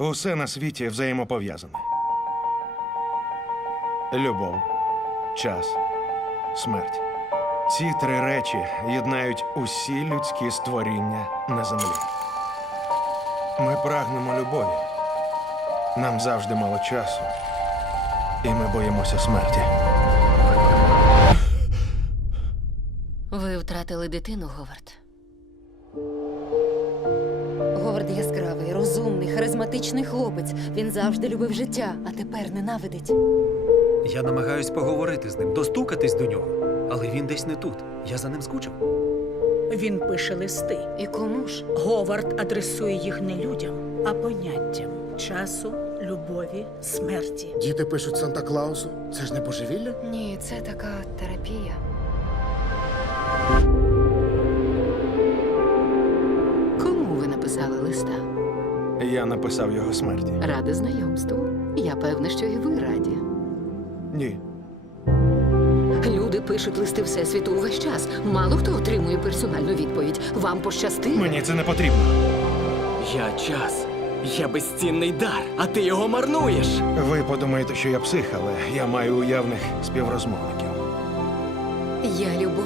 Усе на світі взаємопов'язане. Любов, час, смерть. Ці три речі єднають усі людські створіння на землі. Ми прагнемо любові. Нам завжди мало часу, і ми боїмося смерті. Ви втратили дитину, Говард. Говард яскравий, розумний, харизматичний хлопець. Він завжди любив життя, а тепер ненавидить. Я намагаюсь поговорити з ним, достукатись до нього, але він десь не тут. Я за ним скучив. Він пише листи. І кому ж? Говард адресує їх не людям, а поняттям часу, любові, смерті. Діти пишуть Санта Клаусу. Це ж не божевілля? Ні, це така терапія. Кому ви написали листа? Я написав його смерті. Рада знайомству. Я певна, що і ви раді. Ні. Люди пишуть листи Всесвіту увесь час. Мало хто отримує персональну відповідь. Вам пощастило. Мені це не потрібно. Я час. Я безцінний дар, а ти його марнуєш. Ви подумаєте, що я псих, але я маю уявних співрозмовників. Я любов.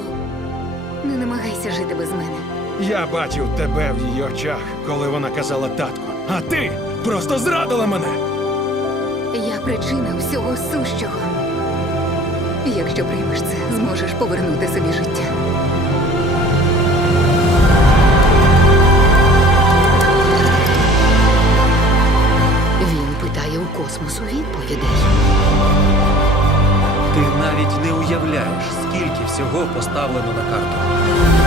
Не намагайся жити без мене. Я бачив тебе в її очах, коли вона казала татку. А ти просто зрадила мене. Я причина всього сущого. Якщо приймеш це, зможеш повернути собі життя. Він питає у космосу відповідей. Ти навіть не уявляєш, скільки всього поставлено на карту.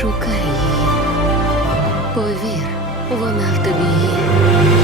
Шукай її. Повір, вона в тобі є.